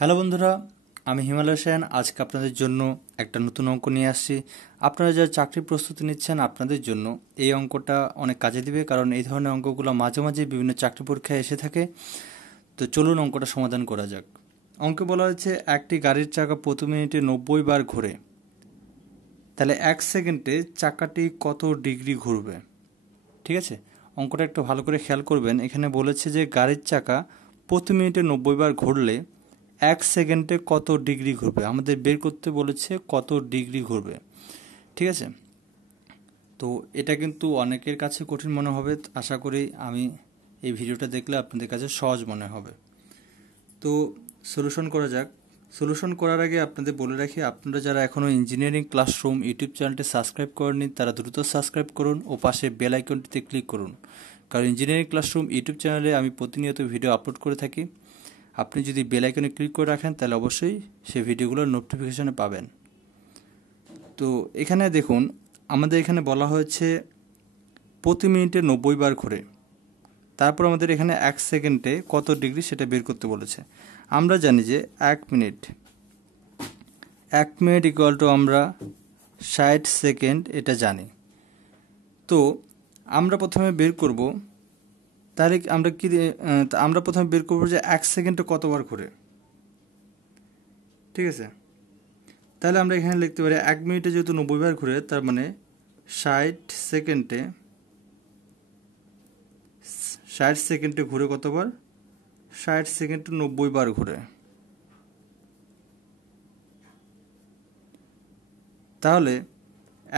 Hello বন্ধুরা, আমি হিমালয় সেন। আজকে আপনাদের জন্য একটা নতুন অঙ্ক নিয়ে আসছি। আপনারা যারা চাকরির প্রস্তুতি নিচ্ছেন আপনাদের জন্য এই অঙ্কটা অনেক কাজে দিবে, কারণ এই ধরনের অঙ্কগুলো মাঝে মাঝে বিভিন্ন চাকরি পরীক্ষায় এসে থাকে। তো চলুন অঙ্কটা সমাধান করা যাক। অঙ্কে বলা হয়েছে একটি গাড়ির চাকা প্রতি মিনিটে 90 বার ঘোরে, তাহলে 1 সেকেন্ডে চাকাটি কত ডিগ্রি ঘুরবে। ঠিক আছে, অঙ্কটা একটু ভালো করে খেয়াল করবেন। এখানে বলেছে যে গাড়ির চাকা প্রতি মিনিটে 90 বার ঘুরলে 1 সেকেন্ডে কত ডিগ্রি ঘুরবে, আমাদের বের করতে বলেছে কত ডিগ্রি ঘুরবে। ঠিক আছে, তো এটা কিন্তু অনেকের কাছে কঠিন মনে হবে। আশা করি আমি এই ভিডিওটা দেখলে আপনাদের কাছে সহজ মনে হবে। তো সলিউশন করা যাক। সলিউশন করার আগে আপনাদের বলে রাখি, আপনারা যারা এখনও ইঞ্জিনিয়ারিং ক্লাসরুম ইউটিউব চ্যানেলটি সাবস্ক্রাইব করেননি তারা দ্রুত সাবস্ক্রাইব করুন ও পাশে বেল আইকনটিতে ক্লিক করুন, কারণ ইঞ্জিনিয়ারিং ক্লাসরুম ইউটিউব চ্যানেলে আমি প্রতিনিয়ত ভিডিও আপলোড করে থাকি। আপনি যদি বেল আইকনে ক্লিক করে রাখেন তাহলে অবশ্যই সেই ভিডিওগুলোর নোটিফিকেশনে পাবেন। তো এখানে দেখুন, আমাদের এখানে বলা হয়েছে প্রতি মিনিটে 90 বার ঘুরে, তারপর আমাদের এখানে 1 সেকেন্ডে কত ডিগ্রি সেটা বের করতে বলেছে। আমরা জানি যে 1 মিনিট ইকুয়াল টু আমরা 60 সেকেন্ড, এটা জানি। তো আমরা প্রথমে বের করব, তাহলে আমরা প্রথমে বের করবো যে 1 সেকেন্ডে কতবার ঘুরে। ঠিক আছে, তাহলে আমরা এখানে লিখতে পারি 1 মিনিটে যেহেতু 90 বার ঘুরে, তার মানে 60 সেকেন্ডে ঘুরে কতবার, 60 সেকেন্ডে 90 বার ঘুরে। তাহলে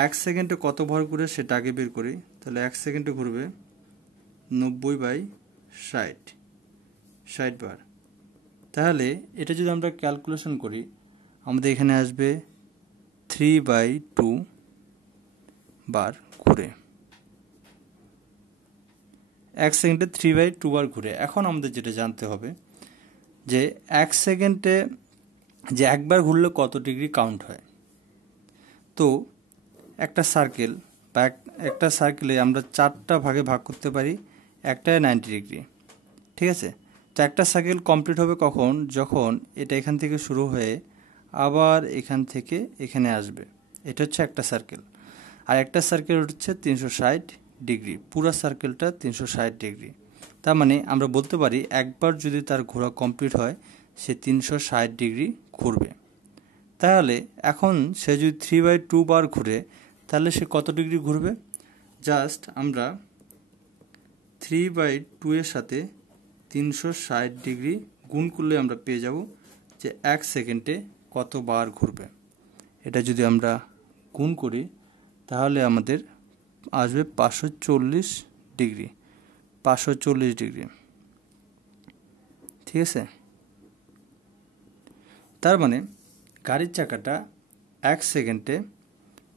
1 সেকেন্ডে কতবার ঘুরে সেটা আগে বের করি। তাহলে 1 সেকেন্ডে ঘুরবে 90/60 বার। তাহলে এটা যদি আমরা ক্যালকুলেশন করি, আমাদের এখানে আসবে 3/2 বার ঘুরে। 1 সেকেন্ডে 3/2 বার ঘুরে। এখন আমাদের যেটা জানতে হবে যে 1 সেকেন্ডে যে একবার ঘুরলে কত ডিগ্রি কাউন্ট হয়। তো একটা সার্কেল বা একটা সার্কেলে আমরা 4টা ভাগে ভাগ করতে পারি, একটায় 90 ডিগ্রি। ঠিক আছে, তো একটা সার্কেল কমপ্লিট হবে কখন, যখন এটা এখান থেকে শুরু হয়ে আবার এখান থেকে এখানে আসবে। এটা হচ্ছে একটা সার্কেল। আর একটা সার্কেল হচ্ছে 360 ডিগ্রি, পুরো সার্কেলটা 360 ডিগ্রি। তার মানে আমরা বলতে পারি একবার যদি তার ঘোরা কমপ্লিট হয় সে 360 ডিগ্রি ঘুরবে। তাহলে এখন সে যদি 3/2 বার ঘুরে তাহলে সে কত ডিগ্রি ঘুরবে। জাস্ট আমরা 3/2 এর সাথে 360 ডিগ্রি গুণ করলে আমরা পেয়ে যাব যে 1 সেকেন্ডে কতবার ঘুরবে। এটা যদি আমরা গুণ করি তাহলে আমাদের আসবে 540 ডিগ্রি। 540 ডিগ্রি। ঠিক আছে, তার মানে গাড়ির চাকাটা 1 সেকেন্ডে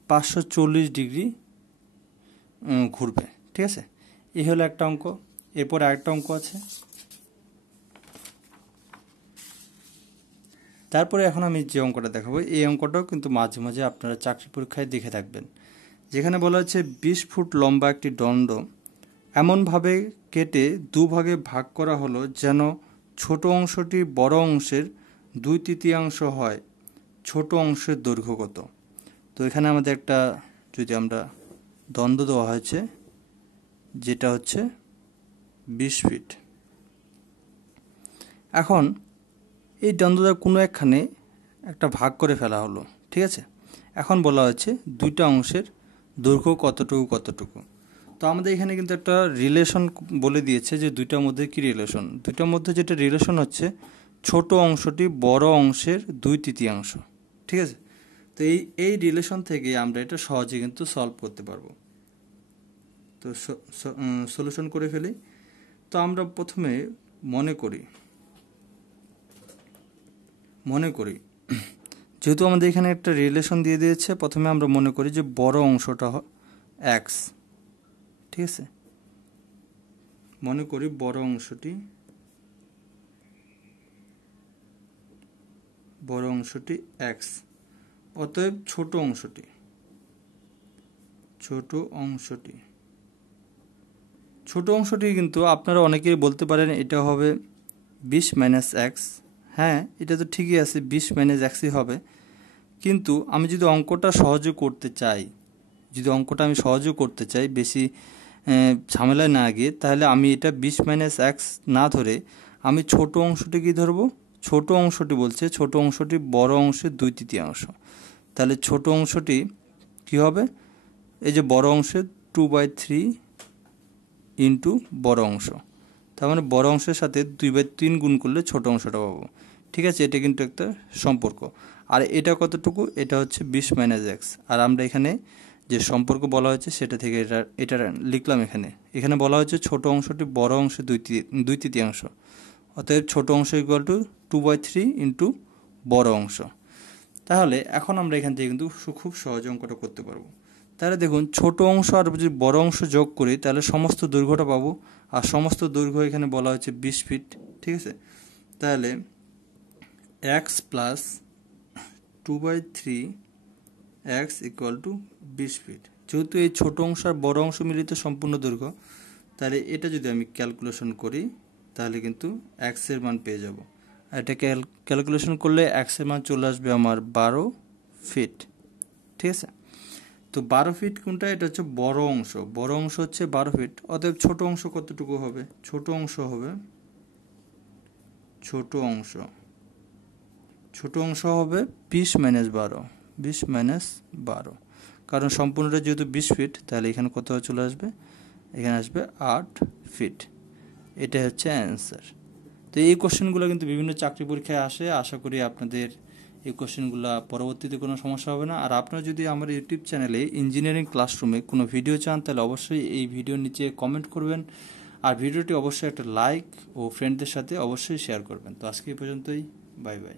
540 ডিগ্রি ঘুরবে। ঠিক আছে, এই হলো একটা অঙ্ক। এরপর আরেকটা অঙ্ক আছে। তারপরে এখন আমি যে অঙ্কটা দেখাবো, এই অঙ্কটাও কিন্তু মাঝে মাঝে আপনারা চাকরি পরীক্ষায় দেখে থাকবেন। যেখানে বলা হচ্ছে 20 ফুট লম্বা একটি দণ্ড এমনভাবে কেটে দুভাগে ভাগ করা হলো যেন ছোট অংশটি বড় অংশের 2/3 হয়। ছোট অংশের দৈর্ঘ্য কত। তো এখানে আমাদের একটা যদি আমরা দ্বন্দ্ব দেওয়া হয়েছে যেটা হচ্ছে 20 ফিট। এখন এই দ্বন্দ্বটার কোনো একখানে একটা ভাগ করে ফেলা হলো। ঠিক আছে, এখন বলা হচ্ছে দুইটা অংশের দৈর্ঘ্য কতটুকু কতটুকু। তো আমাদের এখানে কিন্তু একটা রিলেশন বলে দিয়েছে যে দুইটার মধ্যে কি রিলেশন। দুইটার মধ্যে যেটা রিলেশন হচ্ছে ছোট অংশটি বড় অংশের 2/3। ঠিক আছে, তো এই রিলেশন থেকে আমরা এটা সহজে কিন্তু সলভ করতে পারবো। তো সলিউশন করে ফেলি। তো আমরা প্রথমে মনে করি যেহেতু আমাদের এখানে একটা রিলেশন দিয়ে দিয়েছে, প্রথমে আমরা মনে করি যে বড় অংশটা এক্স। ঠিক আছে, মনে করি বড় অংশটি এক্স। অতএব ছোট অংশটি কিন্তু আপনারা অনেকেই বলতে পারেন এটা হবে 20 - x। হ্যাঁ, এটা তো ঠিকই আছে, 20 মাইনাস এক্সই হবে। কিন্তু আমি যদি অঙ্কটা সহজে করতে চাই, বেশি ঝামেলায় না গিয়ে, তাহলে আমি এটা 20 মাইনাস এক্স না ধরে আমি ছোট অংশটি কি ধরবো? ছোট অংশটি বলছে ছোট অংশটি বড় অংশের 2/3। তাহলে ছোট অংশটি কি হবে? এই যে বড় অংশের 2/3 ইন্টু বড় অংশ, তার মানে বড় অংশের সাথে 2/3 গুণ করলে ছোট অংশটা পাবো। ঠিক আছে, এটা কিন্তু একটা সম্পর্ক। আর এটা কতটুকু? এটা হচ্ছে 20 মাইনাস এক্স। আর আমরা এখানে যে সম্পর্ক বলা হয়েছে সেটা থেকে এটা লিখলাম। এখানে বলা হয়েছে ছোট অংশটি বড় অংশের 2/3। অতএব ছোট অংশ ইকুয়াল টু 2/3 ইন্টু বড় অংশ। তাহলে এখন আমরা এখান থেকে কিন্তু খুব সহজ অঙ্কটা করতে পারবো। তাহলে দেখুন, ছোট অংশ আর যদি বড় অংশ যোগ করি তাহলে সমস্ত দৈর্ঘ্যটা পাবো। আর সমস্ত দৈর্ঘ্য এখানে বলা হচ্ছে 20 ফিট। ঠিক আছে, তাহলে x plus 2/3 x equal to 20 feet. যেহেতু এই ছোট অংশ আর বড় অংশ মিলিত সম্পূর্ণ দৈর্ঘ্য, তাহলে এটা যদি আমি ক্যালকুলেশন করি তাহলে কিন্তু এক্সের মান পেয়ে যাব। আর এটা ক্যালকুলেশন করলে এক্সের মান চলে আসবে আমার 12 ফিট। ঠিক আছে, তো 12 ফিট কোনটা? এটা হচ্ছে বড় অংশ। বড় অংশ হচ্ছে 12 ফিট। অতএব ছোট অংশ কতটুকু হবে? ছোট অংশ হবে 20 মাইনাস 12। 20 মাইনাস 12, কারণ সম্পূর্ণটা যেহেতু 20 ফিট, তাহলে এখানে কত চলে আসবে? এখানে আসবে 8 ফিট। এটা হচ্ছে অ্যান্সার। তো এই কোশ্চেনগুলো কিন্তু বিভিন্ন চাকরি পরীক্ষায় আসে। আশা করি আপনাদের এই কোশ্চেনগুলো পরবর্তীতে কোনো সমস্যা হবে না। আর আপনারা যদি আমার ইউটিউব চ্যানেলে ইঞ্জিনিয়ারিং ক্লাসরুমে কোনো ভিডিও চান তাহলে অবশ্যই এই ভিডিওর নিচে কমেন্ট করবেন। আর ভিডিওটি অবশ্যই একটা লাইক ও ফ্রেন্ডদের সাথে অবশ্যই শেয়ার করবেন। তো আজকে এই পর্যন্তই, বাই বাই।